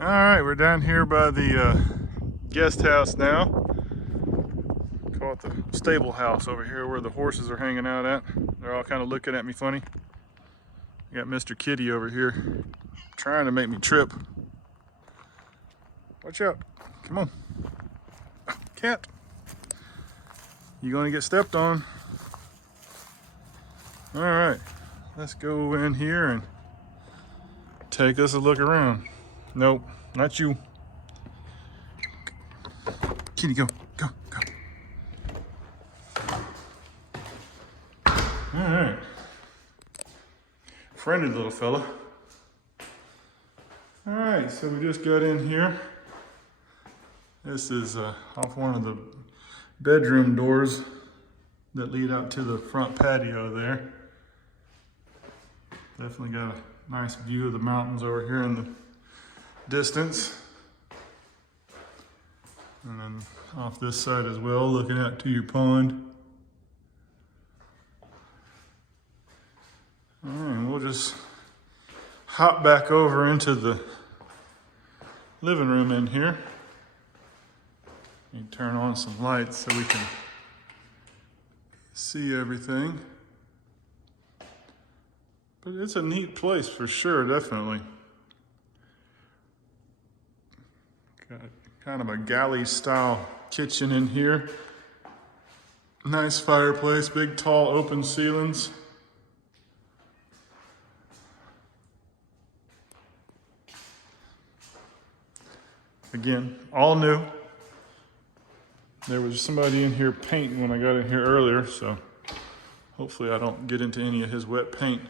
All right, we're down here by the guest house now. Call it the stable house over here where the horses are hanging out at. They're all kind of looking at me funny. I got Mr. Kitty over here trying to make me trip. Watch out. Come on. Cat. You're gonna get stepped on. All right, let's go in here and take us a look around. Nope, not you. Kitty, go, go, go. All right. Friendly little fella. All right, so we just got in here. This is off one of the bedroom doors that lead out to the front patio there. Definitely got a nice view of the mountains over here in the distance. And then off this side as well, looking out to your pond. All right, we'll just hop back over into the living room in here. You turn on some lights so we can see everything. But it's a neat place for sure, definitely. Got kind of a galley style kitchen in here. Nice fireplace, big tall open ceilings. Again, all new. There was somebody in here painting when I got in here earlier, so hopefully I don't get into any of his wet paint.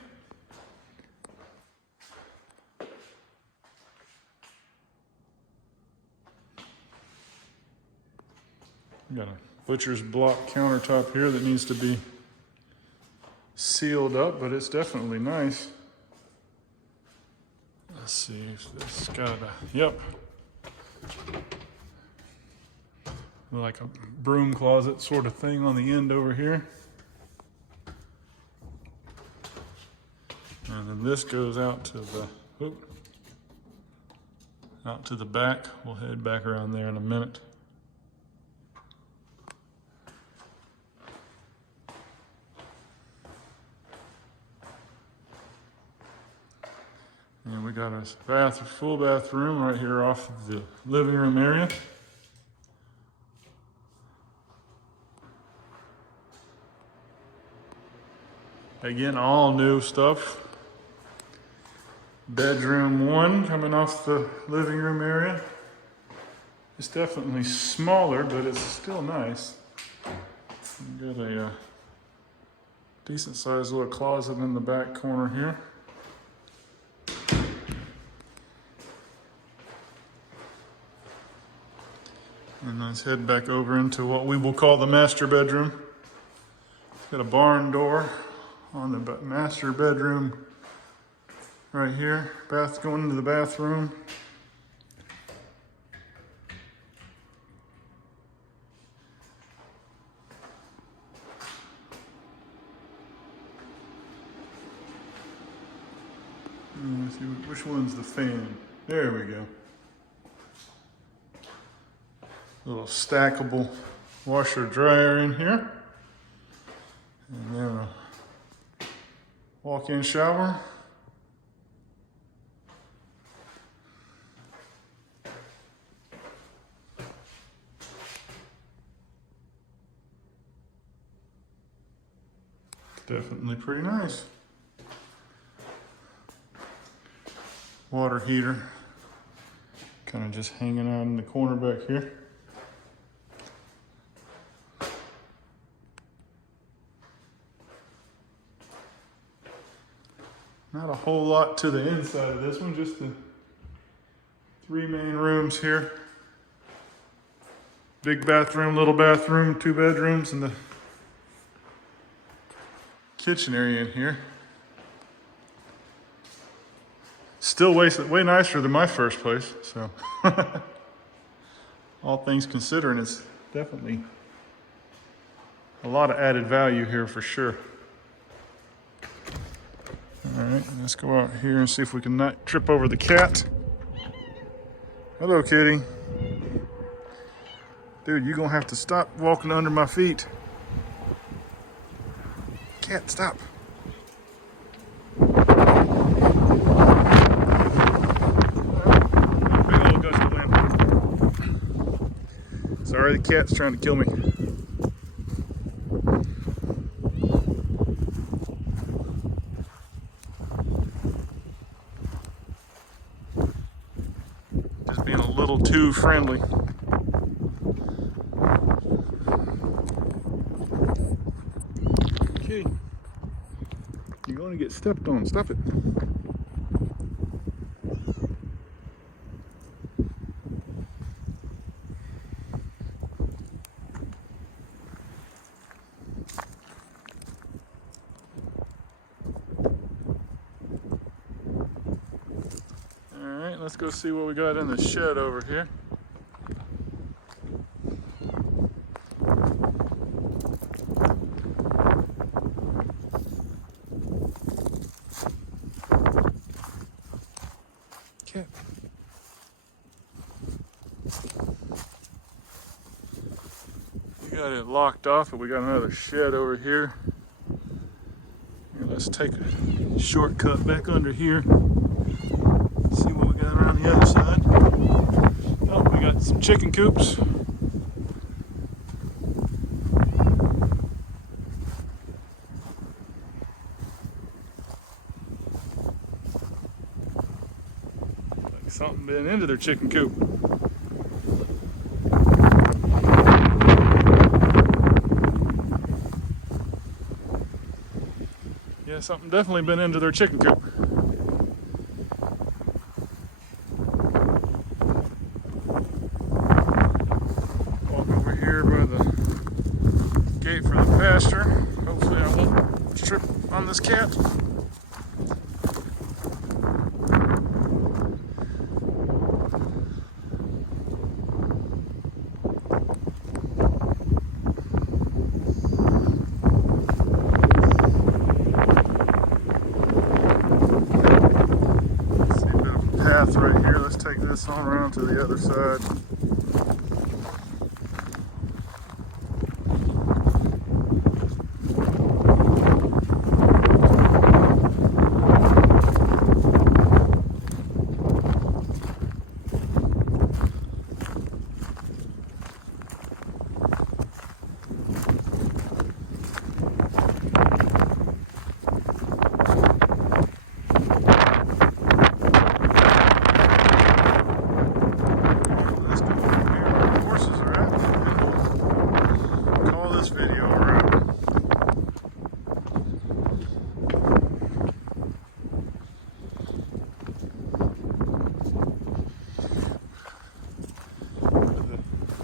Got a butcher's block countertop here that needs to be sealed up, but it's definitely nice. Let's see if this got a, yep. Like a broom closet sort of thing on the end over here. And then this goes out to the, out to the back. We'll head back around there in a minute. And we got a full bathroom right here off of the living room area. Again, all new stuff. Bedroom 1 coming off the living room area. It's definitely smaller, but it's still nice. Got a decent sized little closet in the back corner here. And let's head back over into what we will call the master bedroom. Got a barn door on the master bedroom right here. Bath going into the bathroom. Let's see which one's the fan. There we go. Little stackable washer dryer in here. And then a walk-in shower. Definitely pretty nice. Water heater. Kind of just hanging out in the corner back here. Not a whole lot to the inside of this one, just the 3 main rooms here. Big bathroom, little bathroom, 2 bedrooms, and the kitchen area in here. Still way nicer than my first place, so. All things considering, it's definitely a lot of added value here for sure. All right, let's go out here and see if we can not trip over the cat. Hello, kitty. Dude, you're gonna have to stop walking under my feet. Cat, stop. Big old gust of wind. Sorry, the cat's trying to kill me. Just being a little too friendly. Okay, you're going to get stepped on. Stop it. Alright, let's go see what we got in the shed over here. Cat. We got it locked off, but we got another shed over here. Here, let's take a shortcut back under here. See what we got around the other side. Oh, we got some chicken coops. Like something been into their chicken coop. Yeah, something definitely been into their chicken coop. Gate for the pasture. Hopefully I won't trip on this cat. See a bit of a path right here. Let's take this on around to the other side.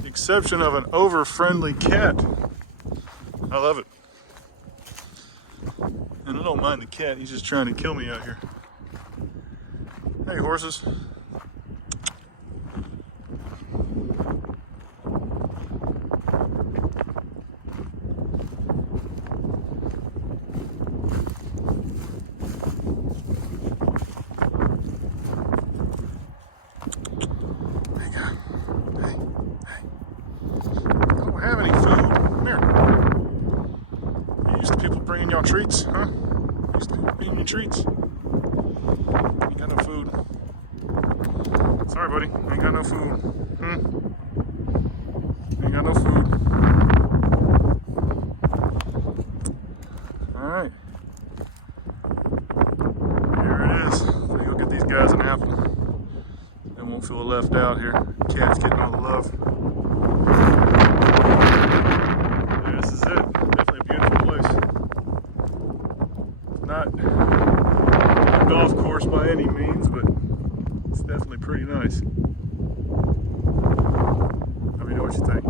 Exception of an over-friendly cat. I love it. And I don't mind the cat, he's just trying to kill me out here. Hey, horses. Have any food? Come here. You used to people bringing y'all treats, huh? Used to people eating your treats. Ain't got no food. Sorry, buddy. Ain't got no food. Ain't got no food. Alright. Here it is. Let me go get these guys an apple. They won't feel left out here. Cat's getting all the love. This is it. Definitely a beautiful place. Not a golf course by any means, but it's definitely pretty nice. Let me know what you think.